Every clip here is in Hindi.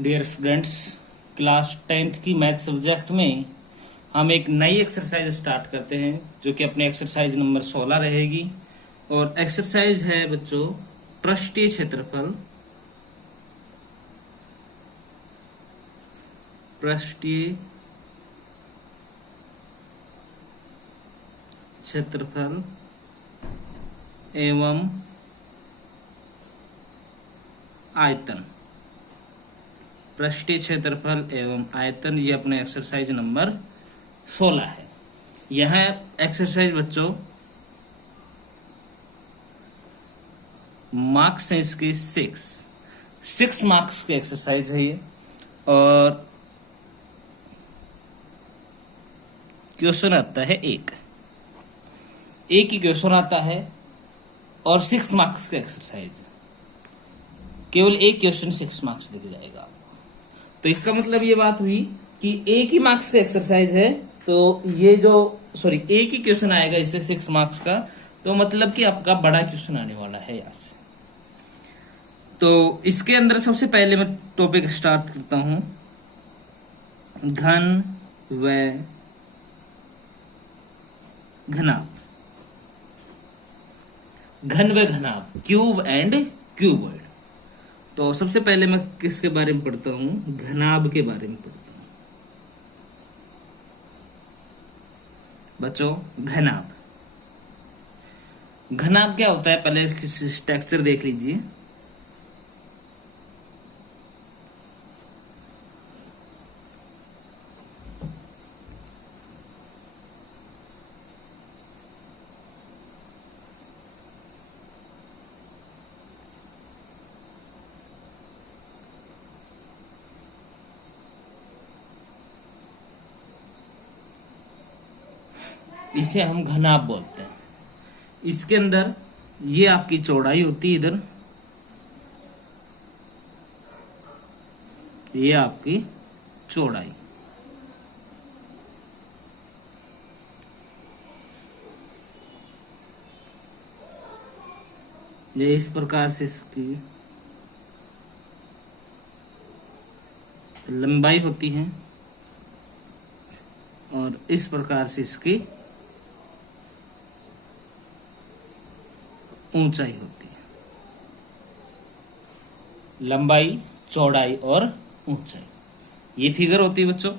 डियर स्टूडेंट्स, क्लास 10th की मैथ सब्जेक्ट में हम एक नई एक्सरसाइज स्टार्ट करते हैं जो कि अपने एक्सरसाइज नंबर 16 रहेगी। और एक्सरसाइज है बच्चों पृष्ठीय क्षेत्रफल। पृष्ठीय क्षेत्रफल एवं आयतन। पृष्ठीय क्षेत्रफल एवं आयतन, ये अपने एक्सरसाइज नंबर 16 है। यह एक्सरसाइज बच्चों मार्क्स है इसकी 6 मार्क्स की एक्सरसाइज है ये। और क्वेश्चन आता है एक ही क्वेश्चन आता है और 6 मार्क्स का एक्सरसाइज। केवल एक क्वेश्चन 6 मार्क्स दिख जाएगा आपको। तो इसका मतलब ये बात हुई कि एक ही मार्क्स का एक्सरसाइज है, तो ये जो एक ही क्वेश्चन आएगा इससे 6 मार्क्स का, तो मतलब कि आपका बड़ा क्वेश्चन आने वाला है यहां से। तो इसके अंदर सबसे पहले मैं टॉपिक स्टार्ट करता हूं, घन व घनाभ। घन व घनाभ, क्यूब एंड क्यूबॉइड। तो सबसे पहले मैं किसके बारे में पढ़ता हूं? घनाभ के बारे में पढ़ता हूं बच्चों। घनाभ घनाभ क्या होता है, पहले इसकी स्ट्रक्चर देख लीजिए। इसे हम घनाभ बोलते हैं। इसके अंदर ये आपकी चौड़ाई होती है, इधर ये आपकी चौड़ाई। ये इस प्रकार से इसकी लंबाई होती है और इस प्रकार से इसकी ऊंचाई होती है। लंबाई, चौड़ाई और ऊंचाई, ये फिगर होती है बच्चों।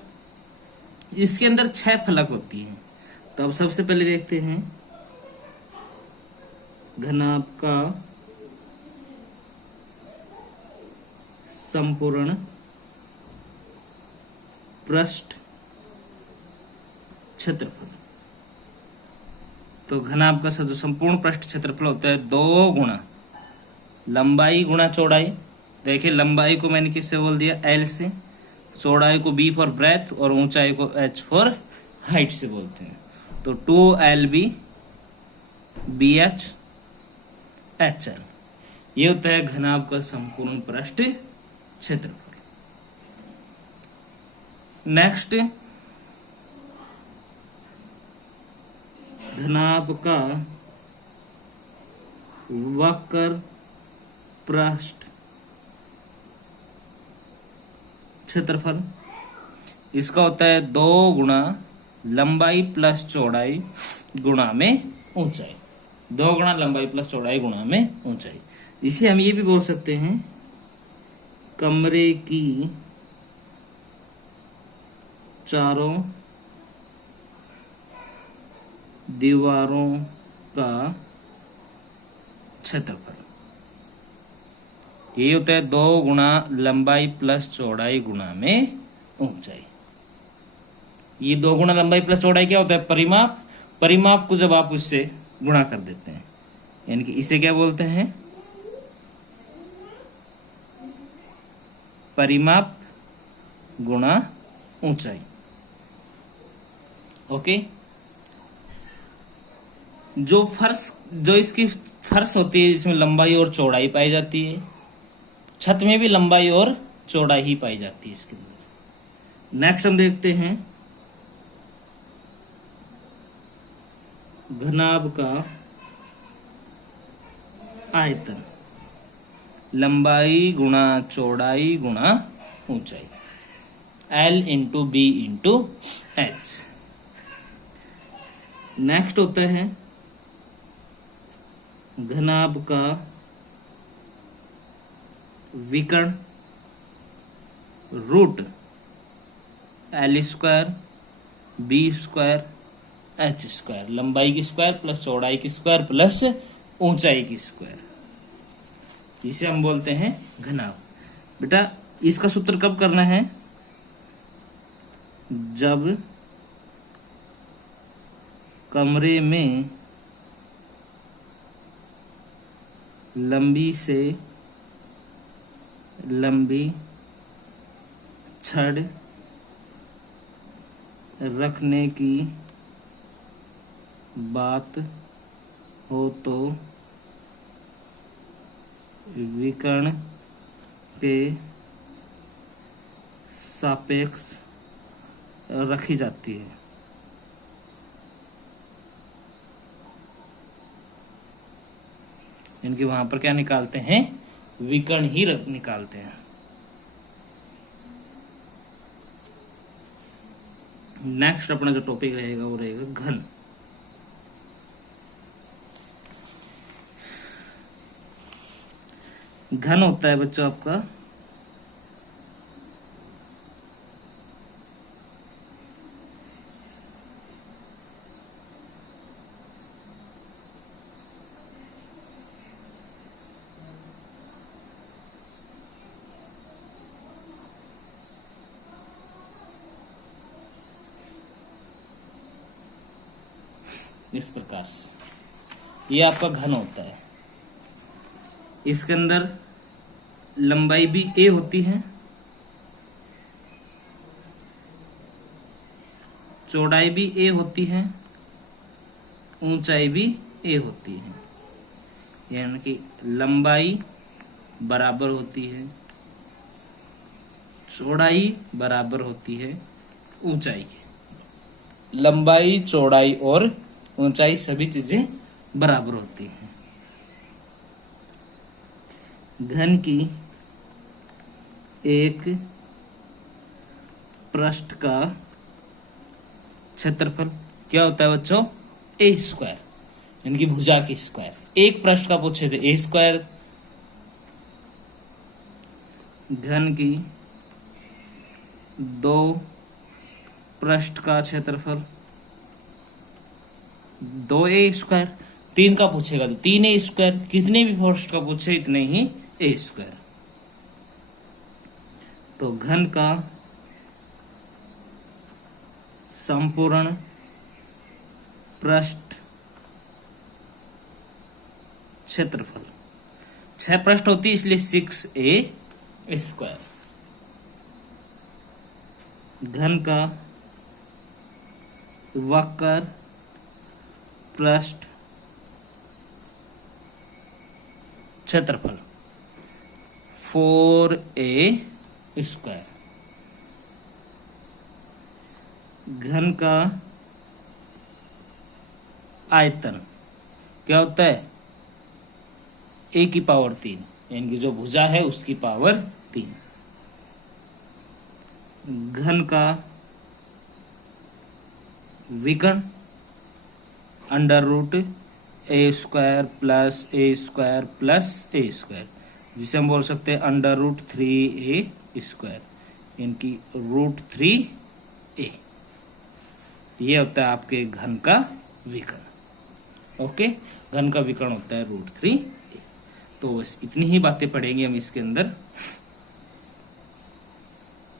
इसके अंदर 6 फलक होती हैं। तो अब सबसे पहले देखते हैं घनाभ का संपूर्ण पृष्ठ क्षेत्रफल। तो घनाभ का जो संपूर्ण पृष्ठ क्षेत्रफल होता है 2 गुणा लंबाई गुणा चौड़ाई। देखिए लंबाई को मैंने किससे बोल दिया? L से। चौड़ाई को B फॉर ब्रेथ और ऊंचाई को H फॉर हाइट से बोलते हैं। तो 2LB BH HL, ये होता है घनाभ का संपूर्ण पृष्ठ क्षेत्रफल। नेक्स्ट, घनाभ का वक्र पृष्ठ क्षेत्रफल। इसका होता है 2 गुणा लंबाई प्लस चौड़ाई गुणा में ऊंचाई। 2 गुणा लंबाई प्लस चौड़ाई गुणा में ऊंचाई। इसे हम ये भी बोल सकते हैं कमरे की चारों दीवारों का क्षेत्रफल। ये होता है 2 गुणा लंबाई प्लस चौड़ाई गुणा में ऊंचाई। ये 2 गुणा लंबाई प्लस चौड़ाई क्या होता है? परिमाप। परिमाप को जब आप उससे गुणा कर देते हैं, यानी कि इसे क्या बोलते हैं? परिमाप गुणा ऊंचाई। ओके। जो इसकी फर्श होती है, जिसमें लंबाई और चौड़ाई पाई जाती है। छत में भी लंबाई और चौड़ाई ही पाई जाती है इसके अंदर। नेक्स्ट हम देखते हैं घनाभ का आयतन। लंबाई गुणा चौड़ाई गुणा ऊंचाई, L into B into H. Next होता है घनाभ का विकर्ण, root L square B square H square, लंबाई की स्क्वायर प्लस चौड़ाई की स्क्वायर प्लस ऊंचाई की स्क्वायर, इसे हम बोलते हैं घनाभ। बेटा इसका सूत्र कब करना है? जब कमरे में लंबी से लंबी छड़ रखने की बात हो तो विकर्ण के सापेक्ष रखी जाती है। इनके वहां पर क्या निकालते हैं? विकर्ण ही निकालते हैं। नेक्स्ट अपना जो टॉपिक रहेगा वो रहेगा घन। घन होता है बच्चों आपका इस प्रकार से, ये आपका घन होता है। इसके अंदर लंबाई भी a होती है, चौड़ाई भी a होती है, ऊंचाई भी a होती है। यानी कि लंबाई बराबर होती है, चौड़ाई बराबर होती है ऊंचाई के। लंबाई, चौड़ाई और ऊंचाई सभी चीजें बराबर होती हैं। घन की एक पृष्ठ का क्षेत्रफल क्या होता है बच्चों? ए स्क्वायर, इनकी भुजा की स्क्वायर। एक पृष्ठ का पूछे तो ए स्क्वायर। घन की दो पृष्ठ का क्षेत्रफल 2a स्क्वायर। तीन का पूछेगा तो 3a स्क्वायर। कितने भी पृष्ठ का पूछे इतने ही a स्क्वायर। तो घन का संपूर्ण पृष्ठ क्षेत्रफल, 6 पृष्ठ होती है इसलिए 6a स्क्वायर। घन का वक्र पृष्ठ क्षेत्रफल 4a स्क्वायर। घन का आयतन क्या होता है? a की पावर 3, यानी कि जो भुजा है उसकी पावर 3। घन का विकर्ण अंडर रूट ए स्क्वायर प्लस ए स्क्वायर प्लस ए स्क्वायर, जिसे हम बोल सकते हैं अंडर रूट 3a स्क्वायर, इनकी रूट 3a। ये होता है आपके घन का विकर्ण। ओके, घन का विकर्ण होता है रूट 3a। तो बस इतनी ही बातें पढ़ेंगे हम इसके अंदर।